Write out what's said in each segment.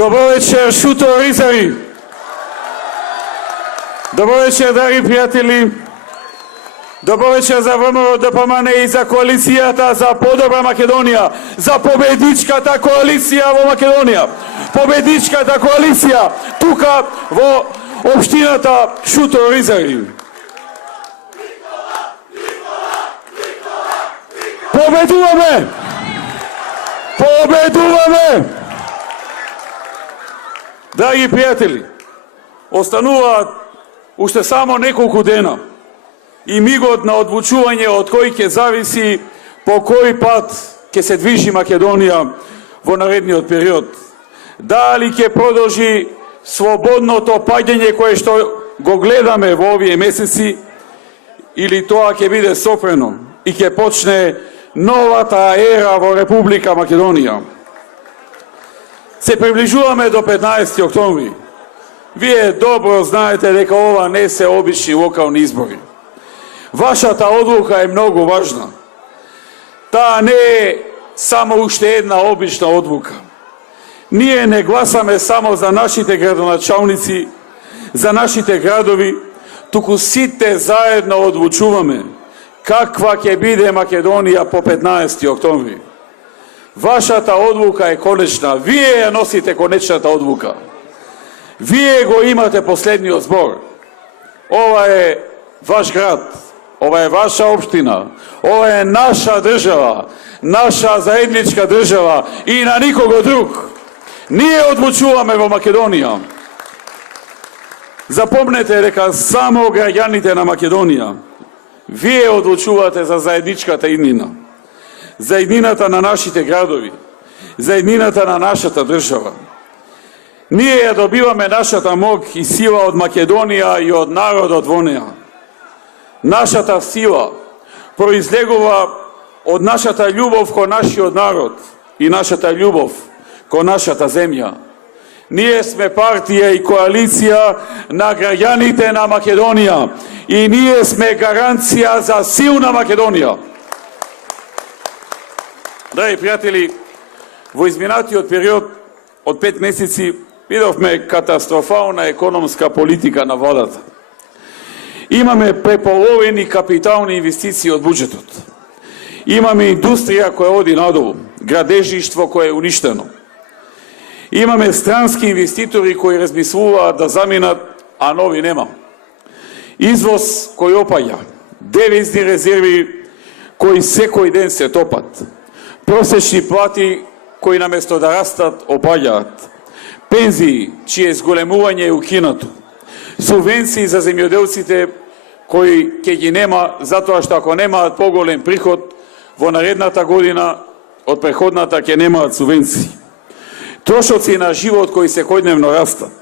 Добро вечер, Шуто Ризари. Добро вечер, драги пријатели. Добро вечер за ВМРО ДПМН и за коалицијата за подобра Македонија, за победичката коалиција во Македонија. Победичката коалиција тука во општината Шуто Ризари. Победуваме! Победуваме! Драги пријатели, остануваат уште само неколку дена и мигот на одлучување од кој ќе зависи по кој пат ќе се движи Македонија во наредниот период. Дали ќе продолжи слободното паѓање кое што го гледаме во овие месеци, или тоа ќе биде сопрено и ќе почне новата ера во Република Македонија. Се приближуваме до 15 октомври. Вие добро знаете дека ова не се обични локални избори. Вашата одлука е многу важна. Таа не е само уште една обична одлука. Ние не гласаме само за нашите градоначалници, за нашите градови, туку сите заедно одлучуваме каква ќе биде Македонија по 15 октомври. Вашата одлука е конечна. Вие ја носите конечната одлука. Вие го имате последниот збор. Ова е ваш град, ова е ваша општина, ова е наша држава, наша заедничка држава и на никого друг. Ние одлучуваме во Македонија. Запомнете дека само граѓаните на Македонија, вие одлучувате за заедничката иднина, за иднината на нашите градови, за иднината на нашата држава. Ние ја добиваме нашата мог и сила од Македонија и од народот во неа. Нашата сила произлегува од нашата љубов кон нашиот народ и нашата љубов кон нашата земја. Ние сме партија и коалиција на граѓаните на Македонија и ние сме гаранција за силна Македонија. Драги пријатели, во изминатиот период од 5 месеци видовме катастрофална економска политика на владата. Имаме преполовени капитални инвестиции од буџетот. Имаме индустрија која оди надолу, градежништво кое е уништено. Имаме странски инвеститори кои размислуваат да заминат, а нови нема. Извоз кој опаѓа, девизни резерви кои секој ден се топат, просечни плати кои наместо да растат опаѓаат, пензии чие зголемување е укинато, субвенции за земјоделците кои ќе ги нема затоа што ако немаат поголем приход во наредната година од преходната ќе немаат субвенции. Трошоци на живот кои секојдневно растат.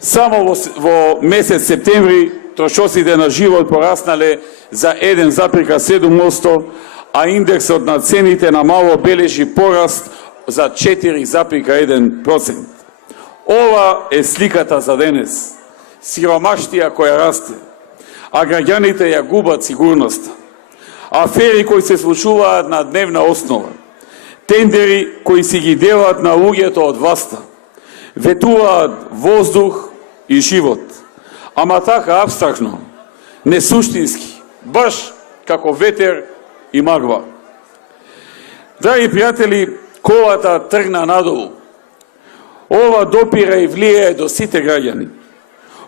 Само во месец септември трошоците на живот пораснале за 1,7%, а индексот на цените на мало бележи пораст за 4,1%. Ова е сликата за денес. Сиромаштија која расте, а граѓаните ја губат сигурноста. Афери кои се случуваат на дневна основа. Тендери кои си ги делат на луѓето од власта. Ветуваат воздух и живот. Ама така абстрактно, несуштински, баш како ветер и магла. Драги пријатели, колата тргна надолу. Ова допира и влијае до сите граѓани.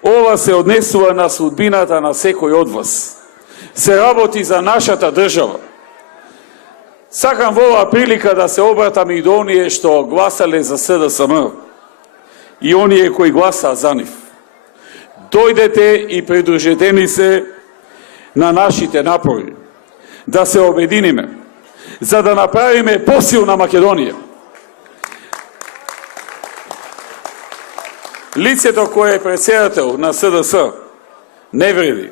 Ова се однесува на судбината на секој од вас. Се работи за нашата држава. Сакам во оваа прилика да се обратам и до оние што гласале за СДСМ и оние кои гласаа за нив. Дојдете и придружете ни се на нашите напори, да се обединиме, за да направиме посилна Македонија. Лицето кое е председател на СДС не вреди.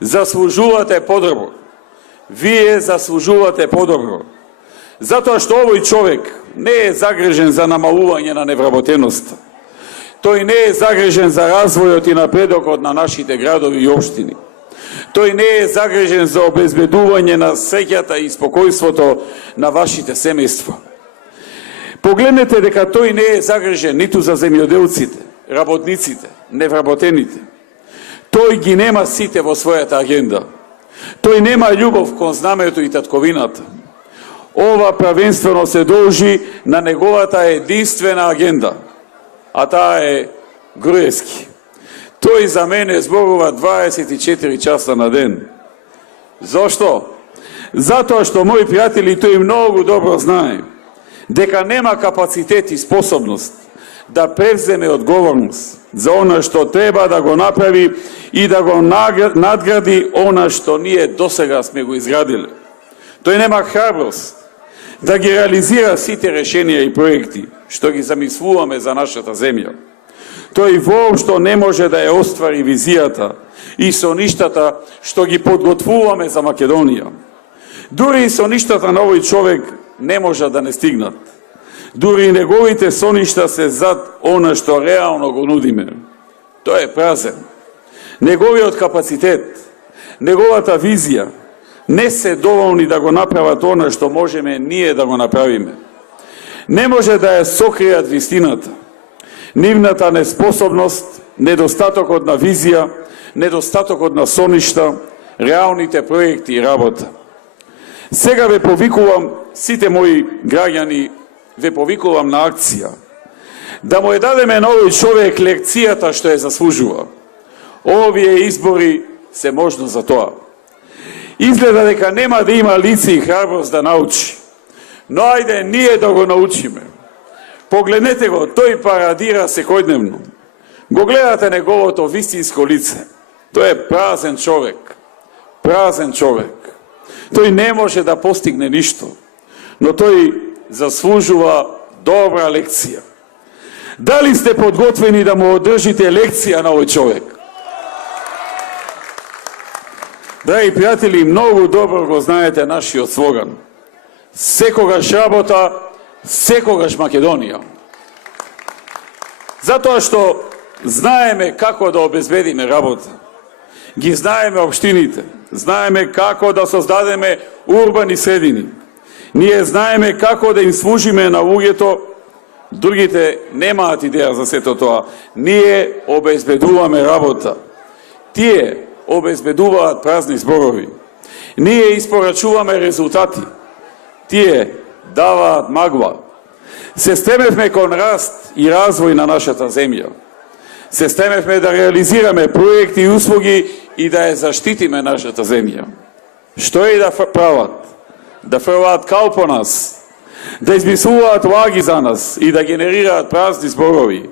Заслужувате подобро. Вие заслужувате подобро. Затоа што овој човек не е загрежен за намалување на невработеноста. Тој не е загрежен за развојот и напредокот на нашите градови и општини. Тој не е загрежен за обезбедување на среќата и спокојството на вашите семејства. Погледнете дека тој не е загрижен ниту за земјоделците, работниците, невработените. Тој ги нема сите во својата агенда. Тој нема љубов кон знамето и татковината. Ова правенствено се должи на неговата единствена агенда, а таа е Груевски. Тој за мене зборува 24 часа на ден. Зошто? Затоа што мои пријатели тој многу добро знае дека нема капацитет и способност да превземе одговорност за она што треба да го направи и да го надгради она што ние досега сме го изградиле. Тој нема храброст да ги реализира сите решенија и проекти што ги замислуваме за нашата земја. Тој воопшто не може да ја оствари визијата и соништата што ги подготвуваме за Македонија. Дури и соништата на овој човек не може да не стигнат. Дури и неговите соништа се зад она што реално го нудиме. Тој е празен. Неговиот капацитет, неговата визија не се доволни да го направат она што можеме ние да го направиме. Не може да ја сокријат вистината. Нивната неспособност, недостатокот на визија, недостатокот на соништа, реалните проекти и работа. Сега ве повикувам, сите мои граѓани, ве повикувам на акција. Да му ја дадеме на овој човек лекцијата што ја заслужува. Овие избори се можно за тоа. Изгледа дека нема да има лице и храброст да научи. Но ајде ние да го научиме. Погледнете го, тој парадира секојдневно. Го гледате неговото вистинско лице. Тој е празен човек. Празен човек. Тој не може да постигне ништо, но тој заслужува добра лекција. Дали сте подготвени да му одржите лекција на овој човек? Драги пријатели, многу добро го знаете нашиот слоган. Секогаш работа, секогаш Македонија. Затоа што знаеме како да обезбедиме работа. Ги знаеме општините, знаеме како да создадеме урбани средини. Ние знаеме како да им служиме на луѓето, другите немаат идеја за сето тоа. Ние обезбедуваме работа. Тие обезбедуваат празни зборови. Ние испорачуваме резултати. Тие даваат магла. Се стремевме кон раст и развој на нашата земја. Се стремевме да реализираме проекти и услуги и да ја заштитиме нашата земја. Што е да прават? Да фрлаат кал по нас, да измислуваат лаги за нас и да генерираат празни зборови.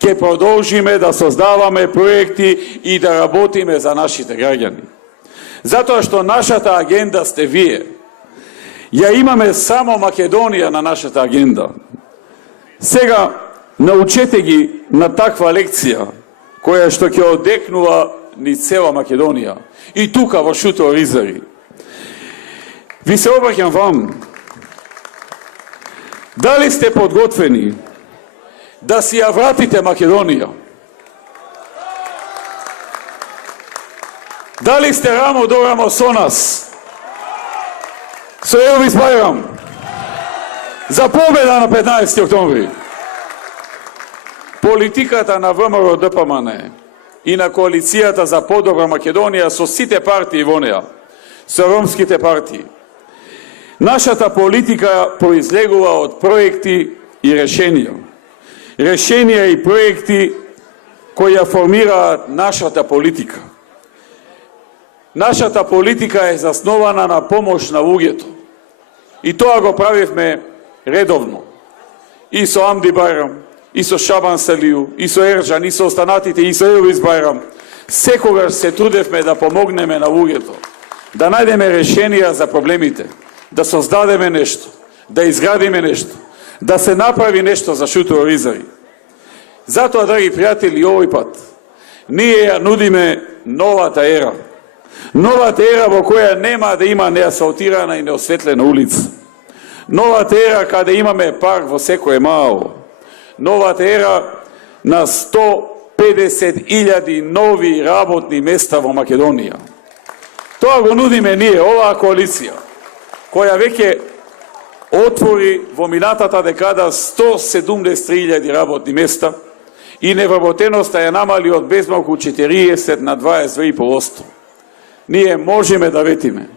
Ке продолжиме да создаваме проекти и да работиме за нашите граѓани. Затоа што нашата агенда сте вие. Ја имаме само Македонија на нашата агенда. Сега научете ги на таква лекција, која што ќе одекнува ни цела Македонија. И тука во Шуто Оризари. Ви се обраќам вам. Дали сте подготвени да си ја вратите Македонија? Дали сте рамо до рамо со нас? Со Елвис Бајрам. За победа на 15 октомври. Политиката на ВМРО ДПМН и на коалицијата за подобра Македонија со сите партии во неа, со ромските партии. Нашата политика произлегува од проекти и решенија. Решенија и проекти кои ја формираат нашата политика. Нашата политика е заснована на помош на луѓето. И тоа го правивме редовно. И со Амди Бајрам, и со Шабан Селију, и со Ерџан, и со останатите, и со Елвис Бајрам. Секогаш се трудевме да помогнеме на луѓето, да најдеме решенија за проблемите, да создадеме нешто, да изградиме нешто, да се направи нешто за Шуто Оризари. Затоа, драги пријатели, овој пат ние ја нудиме новата ера. Новата ера во која нема да има неасфалтирана и неосветлена улица. Новата ера каде имаме парк во секое мало. Новата ера на 150.000 нови работни места во Македонија. Тоа го нудиме ние, оваа коалиција, која веќе отвори во минатата декада 170.000 работни места и невработеноста ја намали од безмалку 40 на 22%. Ние можеме да ветиме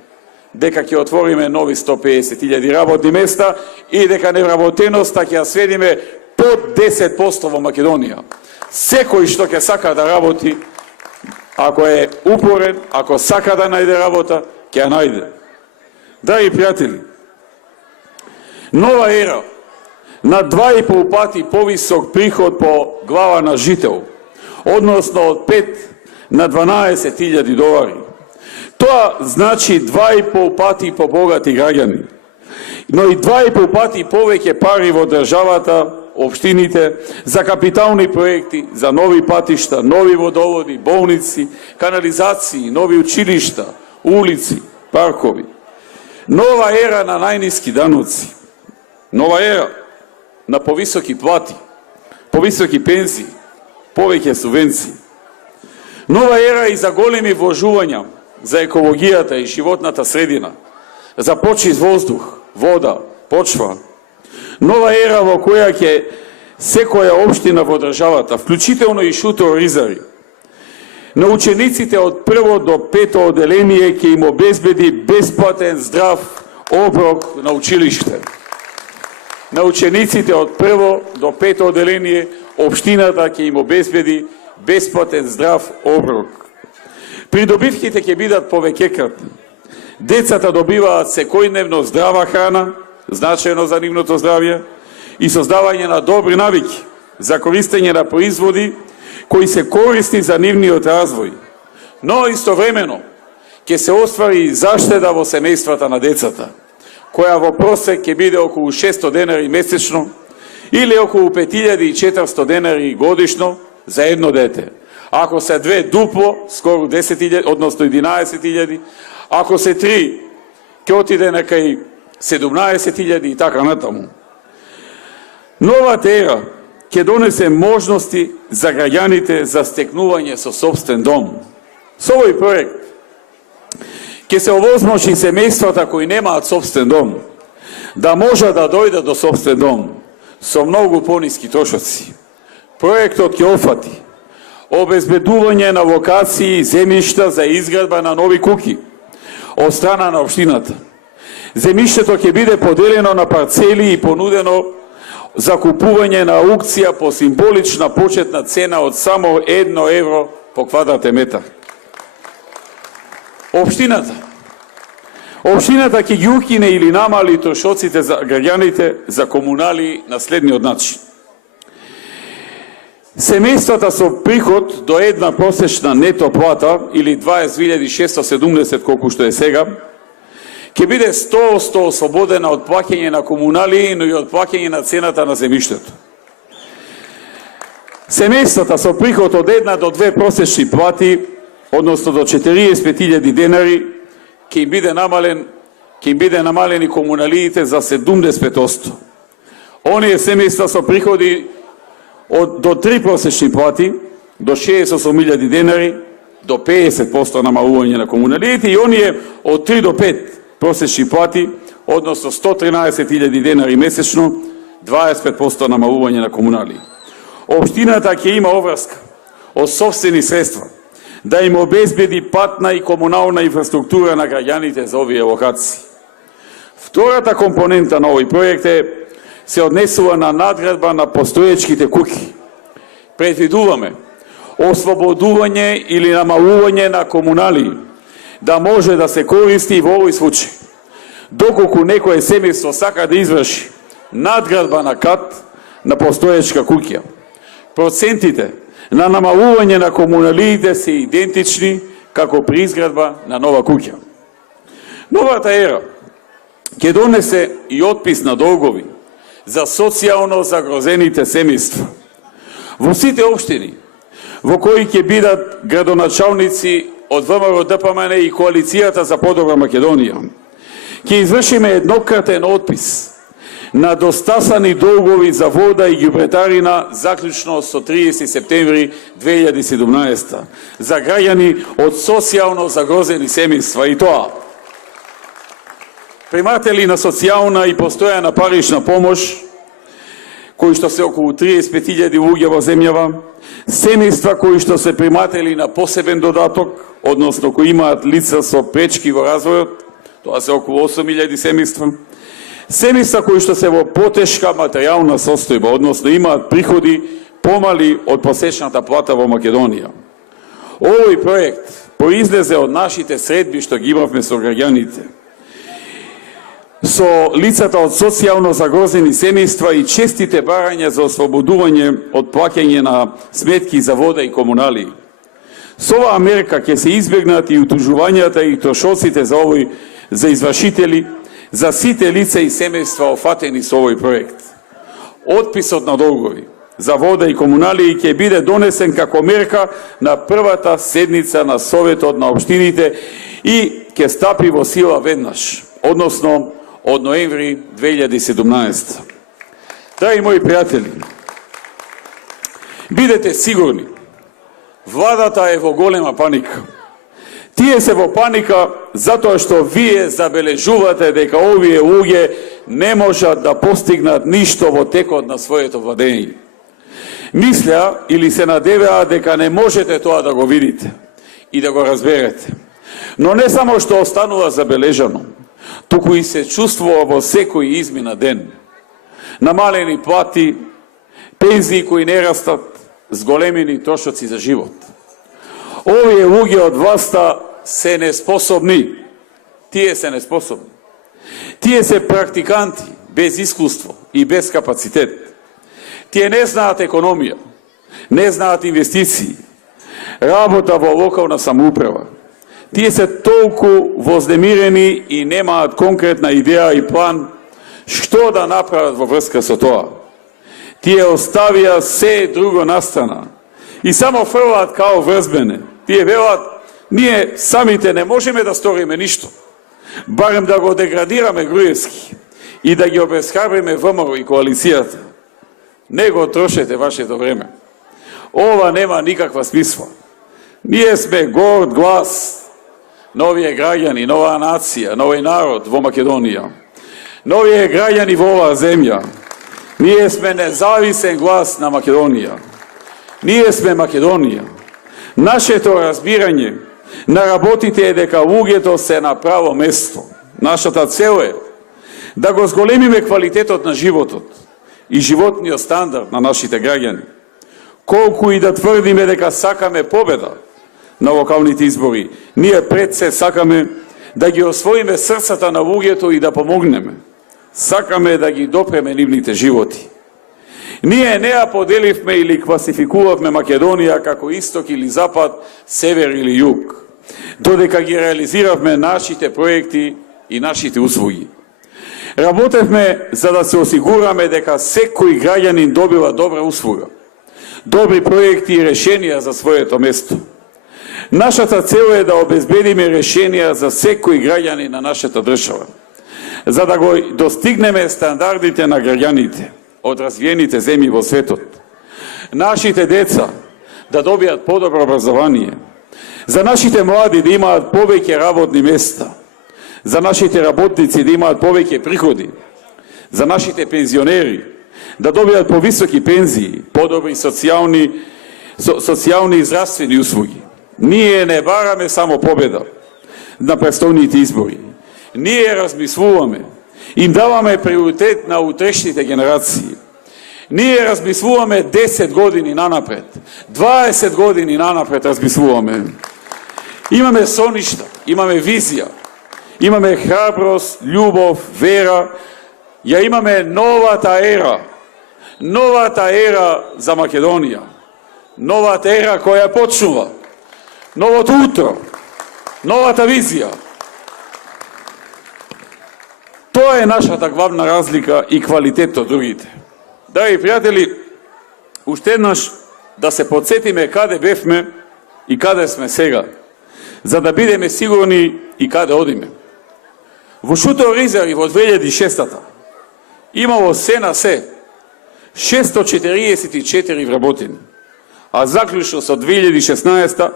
дека ќе отвориме нови 150.000 работни места и дека невработеноста ќе ја сведиме под 10% во Македонија. Секој што ќе сака да работи, ако е упорен, ако сака да најде работа, ќе ја најде. Драги пријатели, нова ера на 2,5 пати повисок приход по глава на жител, односно од 5 на 12.000 долари. Тоа значи 2,5 пати побогати граѓани, но и 2,5 пати повеќе пари во државата, општините, за капитални проекти, за нови патишта, нови водоводи, болници, канализации, нови училишта, улици, паркови. Нова ера на најниски даноци. Нова ера на повисоки плати, повисоки пензии, повеќе субвенции. Нова ера и за големи вложувања за екологијата и животната средина, за почист воздух, вода, почва. Нова ера во која ќе секоја општина во државата, вклучително и шутор-ризари, на учениците од 1 до 5 оделение ќе им обезбеди бесплатен здрав оброк на училиште. На учениците од 1 до 5 оделение општината ќе им обезбеди бесплатен здрав оброк. Придобивките ќе бидат повеќекратни. Децата добиваат секојдневно здрава храна, значајно за нивното здравје, и создавање на добри навики за користење на производи кои се корисни за нивниот развој. Но истовремено ќе се оствари и заштеда во семејствата на децата, која во просек ќе биде околу 600 денари месечно или околу 5400 денари годишно за едно дете. Ако се две, дупло, скоро 10.000, односно 11.000, ако се три, ќе отиде на кај 17.000 и така натаму. Новата ера ќе донесе можности за граѓаните за стекнување со сопствен дом. Со овој проект ќе се овозможи семејствата кои немаат сопствен дом да може да дојдат до сопствен дом со многу пониски трошоци. Проектот ќе офати обезбедување на локации и земјишта за изградба на нови куќи од страна на општината. Земјиштето ќе биде поделено на парцели и понудено за купување на аукција по символична почетна цена од само 1 евро по квадратен метар. Општината ќе ги укине или намали трошоците за граѓаните за комунали на следниот начин. Семејствата со приход до една просечна нето плата или 20.670 колку што е сега, ќе биде 100% ослободена од плаќање на комунали, но и од плаќање на цената на земјиштето. Семејствата со приход од една до две просечни плати, односно до 45.000 денари, ќе им биде намалени комуналиите за 75%. Оние семејства со приходи до 3 просечни плати, до 68.000 денари, до 50% намалување на комуналиите, и оние од 3 до 5 просечни плати, односно 113.000 денари месечно, 25% намалување на комунали. Општината ќе има обврска од сопствени средства да им обезбеди патна и комунална инфраструктура на граѓаните за овие локации. Втората компонента на овој проект се однесува на надградба на постоечките куќи. Предвидуваме ослободување или намалување на комунали да може да се користи и во овој случај. Доколку некое семејство сака да изврши надградба на кат на постоечка куќа, процентите на намалување на комуналиите се идентични како при изградба на нова куќа. Новата ера ќе донесе и отпис на долгови за социјално загрозените семејства. Во сите општини во кои ќе бидат градоначалници од ВМРО ДПМН и Коалицијата за подобра Македонија, ќе извршиме еднократен отпис на достасани долгови за вода и ѓубретарина заклучно со 30 септември 2017 за граѓани од социјално загрозени семејства, и тоа приматели на социјална и постојана парична помош, кои што се околу 35.000 луѓе во земјава, семејства кои што се приматели на посебен додаток, односно кои имаат лица со пречки во развојот, тоа се околу 8.000 семејства, семејства кои што се во потешка материјална состојба, односно имаат приходи помали од посечната плата во Македонија. Овој проект произлезе од нашите средби што ги имавме со граѓаните, со лицата од социјално загрозени семејства и честите барања за ослободување од плаќање на сметки за вода и комуналии. Со оваа мерка ќе се избегнат и утужувањата и трошоците за извршители, за сите лица и семејства офатени со овој проект. Отписот на долгови за вода и комуналии ќе биде донесен како мерка на првата седница на Советот на општините и ќе стапи во сила веднаш, односно од ноември 2017. Драги мои пријатели, бидете сигурни, владата е во голема паника. Тие се во паника затоа што вие забележувате дека овие луѓе не можат да постигнат ништо во текот на своето владење. Мисля или се надеваа дека не можете тоа да го видите и да го разберете. Но не само што останува забележано, туку и се чувствува во секој измина ден. Намалени плати, пензии кои не растат, зголемени трошоци за живот. Овие луѓе од власта се неспособни. Тие се неспособни. Тие се практиканти без искуство и без капацитет. Тие не знаат економија, не знаат инвестиции, работа во локална самоуправа. Тие се толку вознемирени и немаат конкретна идеја и план што да направат во врска со тоа. Тие оставија се друго настрана и само фрлаат као врзбене. Тие велат, ние самите не можеме да сториме ништо, барем да го деградираме Груевски и да ги обесхрабриме ВМРО и коалицијата. Не го трошете вашето време. Ова нема никаква смисла. Ние сме горд глас на овие граѓани, на оваа нација, на овој народ во Македонија. На овие граѓани во оваа земја. Ние сме независен глас на Македонија. Ние сме Македонија. Нашето разбирање на работите е дека луѓето се на право место. Нашата цел е да го зголемиме квалитетот на животот и животниот стандард на нашите граѓани. Колку и да тврдиме дека сакаме победа на локалните избори, ние пред се сакаме да ги освоиме срцата на луѓето и да помогнеме. Сакаме да ги допреме нивните животи. Ние не ја поделивме или класификувавме Македонија како исток или запад, север или југ, додека ги реализиравме нашите проекти и нашите услуги. Работевме за да се осигураме дека секој граѓанин добива добра услуга, добри проекти и решенија за своето место. Нашата цел е да обезбедиме решенија за секој граѓанин на нашата држава, за да го достигнеме стандардите на граѓаните од развиените земји во светот. Нашите деца да добијат подобро образование, за нашите млади да имаат повеќе работни места, за нашите работници да имаат повеќе приходи, за нашите пензионери да добијат повисоки пензии, подобри социјални и здравствени услуги. Ние не бараме само победа на престолните избори. Ние размислуваме, им даваме приоритет на утрешните генерации. Ние размислуваме 10 години нанапред, 20 години нанапред размислуваме. Имаме соништа, имаме визија, имаме храброст, љубов, вера, ја имаме новата ера за Македонија, новата ера која почнува, новото утро, новата визија. Тоа е нашата главна разлика и квалитет од другите. Драги пријатели, уште еднаш да се подсетиме каде бевме и каде сме сега, за да бидеме сигурни и каде одиме. Во Шутро Ризари во 2006-та имало се на се 644 вработени, а заклучно со 2016-та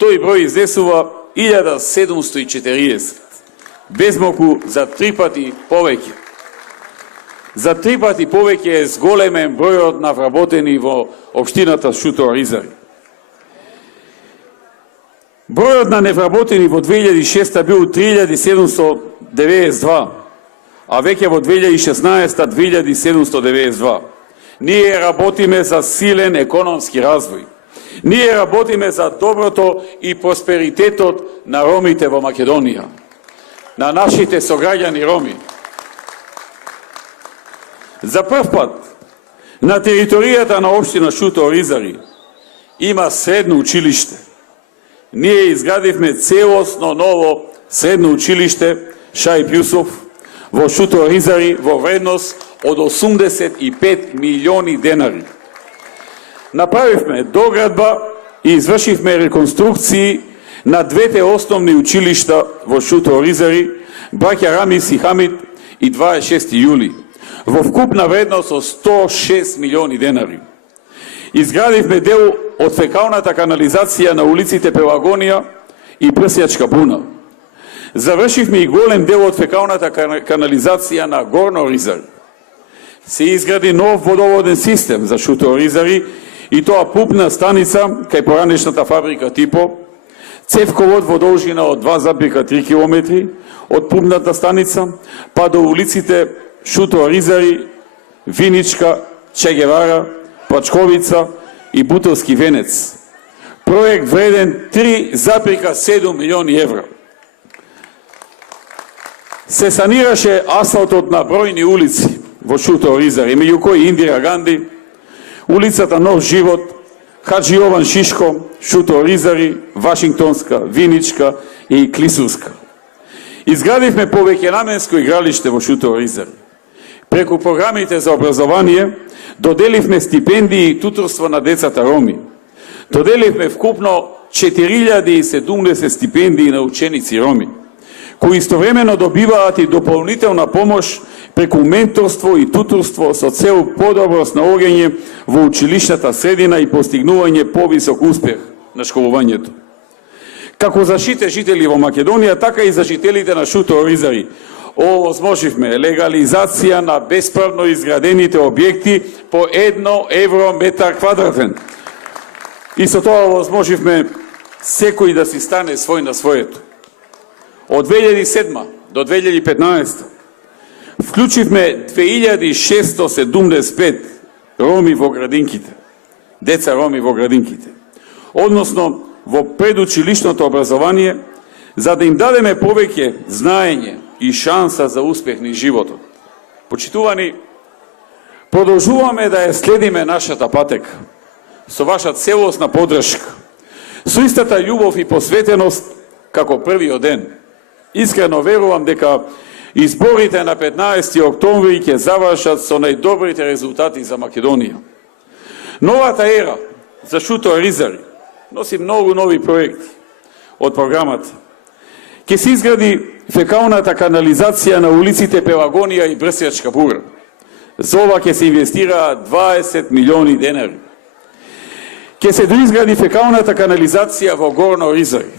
тој број изнесува 1740. безмалку за 3 пати повеќе. За 3 пати повеќе е зголемен бројот на вработени во општината Шутоа-Ризари. Бројот на невработени во 2006 бил 3792, а веќе во 2016 2792. Ние работиме за силен економски развој. Ние работиме за доброто и просперитетот на ромите во Македонија, на нашите сограѓани роми. За прв пат на територијата на општина Шутоа-Ризари има средно училиште. Ние изградивме целосно ново средно училиште Шаип Јусуф во Шутоа-Ризари во вредност од 85 милиони денари. Направивме доградба и извршивме реконструкции на двете основни училишта во Шутоа-Ризари, браќа Рамис и Хамид и 26 јули, во вкупна вредност од 106 милиони денари. Изградивме дел од фекалната канализација на улиците Пелагонија и Прсјачка буна. Завршивме и голем дел од фекалната канализација на Горно Ризари. Се изгради нов водоводен систем за Шутоа-Ризари и тоа пупна станица кај поранешната фабрика Типо, цевковод во должина од 2,3 км од пупната станица па до улиците Шутоа-Ризари, Виничка, Че Гевара, Пачковица и Бутовски венец. Проект вреден 3,7 милиони евра. Се санираше асфалтот на бројни улици во Шутоа-Ризари, меѓу кои Индира Ганди, улицата Нов живот, Хаджи Јован Шишко, Шутоа-Ризари, Вашингтонска, Виничка и Клисурска. Изградивме повеќенаменско игралиште во Шутоа-Ризари. Преку програмите за образование доделивме стипендии и туторство на децата роми. Доделивме вкупно 4070 стипендии на ученици роми, кои истовремено добиваат и дополнителна помош преку менторство и туторство со цел подобро снаоѓање во училишната средина и постигнување повисок успех на школувањето. Како за сите жители во Македонија, така и за жителите на Шутоа-Ризари, овозможивме легализација на бесправно изградените објекти по 1 евро метар квадратен. И со тоа овозможивме секој да си стане свој на своето. Од 2007 до 2015 вклучивме 2675 роми во градинките, деца роми во градинките, односно во предучилишното образование, за да им дадеме повеќе знаење и шанса за успех низ животот. Почитувани, продолжуваме да ја следиме нашата патека со ваша целосна поддршка, со истата љубов и посветеност како првиот ден. Искрено верувам дека изборите на 15 октомври ќе завршат со најдобрите резултати за Македонија. Новата ера за Шутоа-Ризари носи многу нови проекти од програмата. Ќе се изгради фекалната канализација на улиците Пелагонија и Прсјачка буна. За ова ќе се инвестира 20 милиони денари. Ќе се доизгради фекалната канализација во Горно Ризари.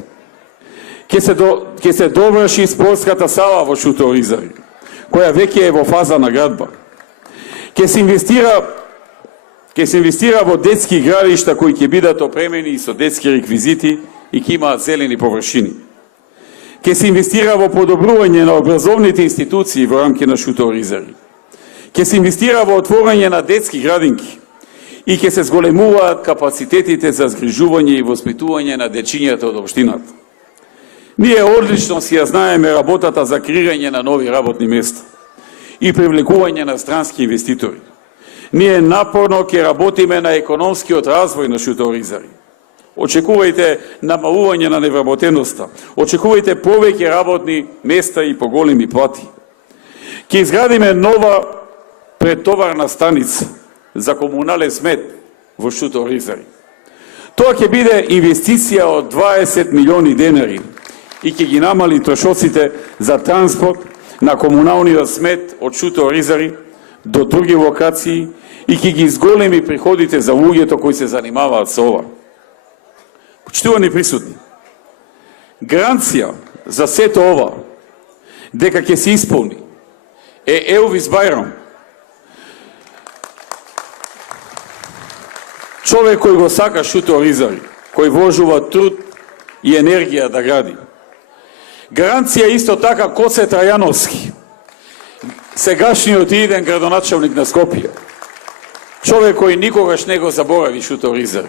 Ќе се доврши спортската сала во Шутоа-Ризари, која веќе е во фаза на градба. Ќе се инвестира во детски игралишта кои ќе бидат опремени со детски реквизити и ќе имаат зелени површини. Ќе се инвестира во подобрување на образовните институции во рамки на Шутоа-Ризари. Ќе се инвестира во отворање на детски градинки и ќе се зголемуваат капацитетите за згрижување и воспитување на дечињата од општината. Ние одлично си ја знаеме работата за креирање на нови работни места и привлекување на странски инвеститори. Ние напорно ќе работиме на економскиот развој на Шутоа-Ризари. Очекувајте намалување на невработеноста, очекувајте повеќе работни места и поголеми плати. Ќе изградиме нова претоварна станица за комунален смет во Шутоа-Ризари. Тоа ќе биде инвестиција од 20 милиони денари и ќе ги намали трошоците за транспорт на комуналниот смет од Шутоа-Ризари до други локации и ќе ги изголеми приходите за луѓето кои се занимаваат со ова. Почитувани присутни, гаранција за сето ова дека ќе се исполни е Елвис Бајрам. Човек кој го сака Шуто Оризари, кој вложува труд и енергија да гради. Гаранција исто така Коце Трајановски, сегашниот иден градоначалник на Скопје. Човек кој никогаш не го заборави Шуто Оризари.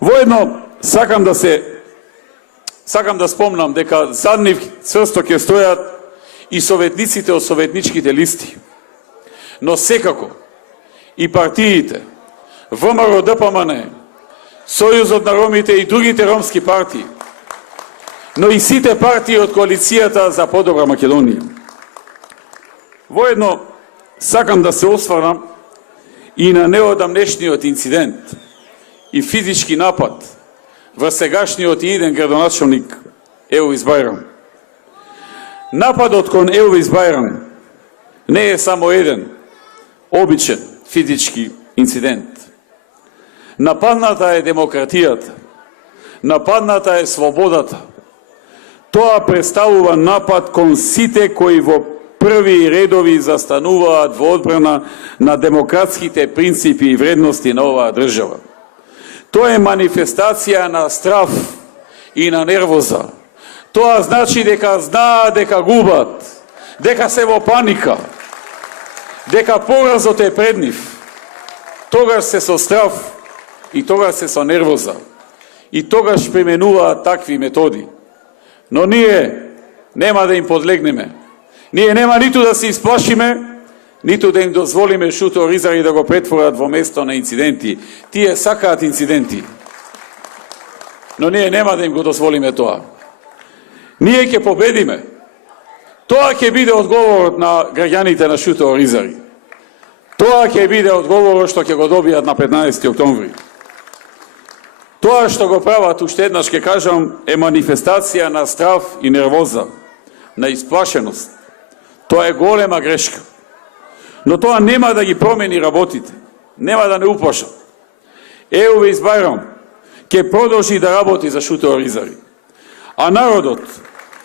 Воедно сакам да спомнам дека зад нив цврсто ќе стојат и советниците од советничките листи. Но секако и партиите, ВМРО, ДПМН, Сојузот на ромите и другите ромски партии, но и сите партии од коалицијата за подобра Македонија. Воедно сакам да се осврнам и на неодамнешниот инцидент и физички напад во сегашниот иден градоначалник Елвис Бајрам. Нападот кон Елвис Бајрам не е само еден обичен физички инцидент. Нападната е демократијата, нападната е слободата. Тоа представува напад кон сите кои во први редови застануваат во одбрана на демократските принципи и вредности на оваа држава. Тоа е манифестација на страв и на нервоза. Тоа значи дека знаат дека губат, дека се во паника, дека поразот е пред нив. Тогаш се со страв и тогаш се со нервоза. И тогаш применуваат такви методи. Но ние нема да им подлегнеме. Ние нема ниту да се исплашиме, ниту да им дозволиме Шуто Оризари да го претворат во место на инциденти. Тие сакаат инциденти. Но ние нема да им го дозволиме тоа. Ние ќе победиме. Тоа ќе биде одговорот на граѓаните на Шуто Оризари. Тоа ќе биде одговорот што ќе го добијат на 15 октомври. Тоа што го прават, уште еднаш ќе кажам, е манифестација на страв и нервоза, на исплашеност. Тоа е голема грешка. Но тоа нема да ги промени работите, нема да не уплашат. Елвис Бајрам ќе продолжи да работи за Шуто Оризари, а народот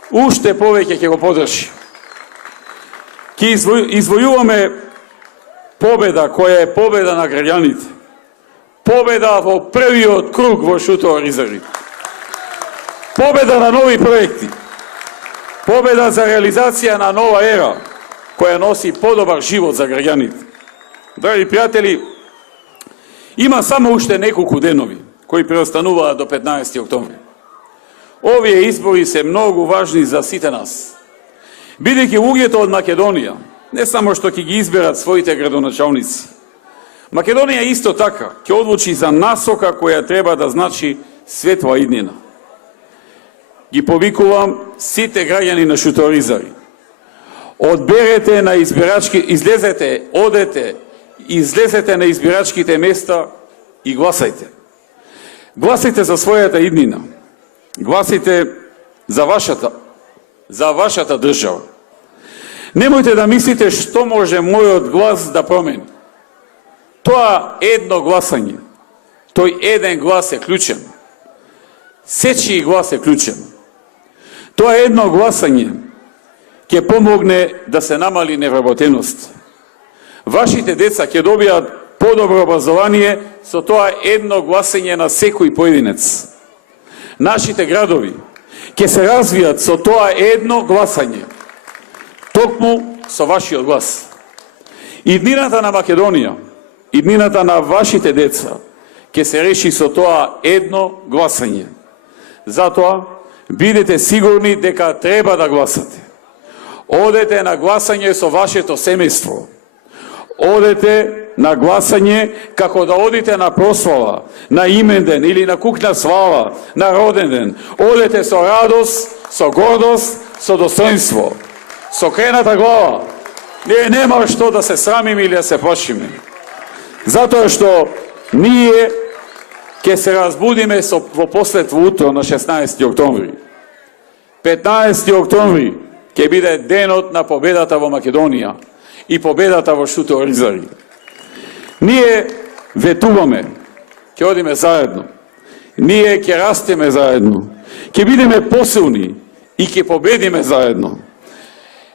уште повеќе ќе го подржи. Ќе извојуваме победа која е победа на граѓаните. Победа во првиот круг во Шуто Оризари. Победа на нови проекти. Победа за реализација на нова ера, која носи подобар живот за граѓаните. Драги пријатели, има само уште неколку денови кои преостануваат до 15 октомври. Овие избори се многу важни за сите нас. Бидејќи луѓето од Македонија не само што ќе ги изберат своите градоначалници, Македонија исто така ќе одлучи за насока која треба да значи светла иднина. Ги повикувам сите граѓани на Шуто Оризари. Одберете на излезете на избирачките места и гласајте. Гласајте за својата иднина. Гласајте за вашата држава. Немојте да мислите што може мојот глас да промени. Тоа едно гласање, тој еден глас е клучен. Сечи глас е клучен. Тоа едно гласање ќе помогне да се намали невработеност. Вашите деца ќе добијат подобро образование со тоа едно гласање на секој поединец. Нашите градови ќе се развијат со тоа едно гласање. Токму со вашиот глас. Иднината на Македонија, иднината на вашите деца ќе се реши со тоа едно гласање. Затоа бидете сигурни дека треба да гласате. Одете на гласање со вашето семејство. Одете на гласање како да одите на прослава, на именден или на кукна слава, на роден ден. Одете со радост, со гордост, со достоинство. Со крената глава. Ние нема што да се срамиме или да се плашиме. Затоа што ние ќе се разбудиме во последво утро на 16 октомври. 15 октомври ќе биде денот на победата во Македонија и победата во Шуто Оризари. Ние ветуваме, ќе одиме заедно. Ние ќе растеме заедно. Ќе бидеме посилни и ќе победиме заедно.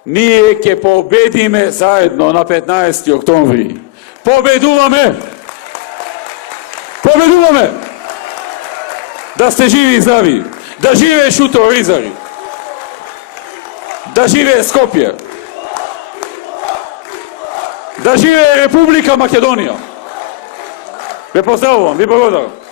Ние ќе победиме заедно на 15 октомври. Победуваме! Победуваме! Да сте живи и здрави! Да живее Шуто Ризари! Да живее Скопје! Да живее Република Македонија! Ве поздравувам, ви благодарам.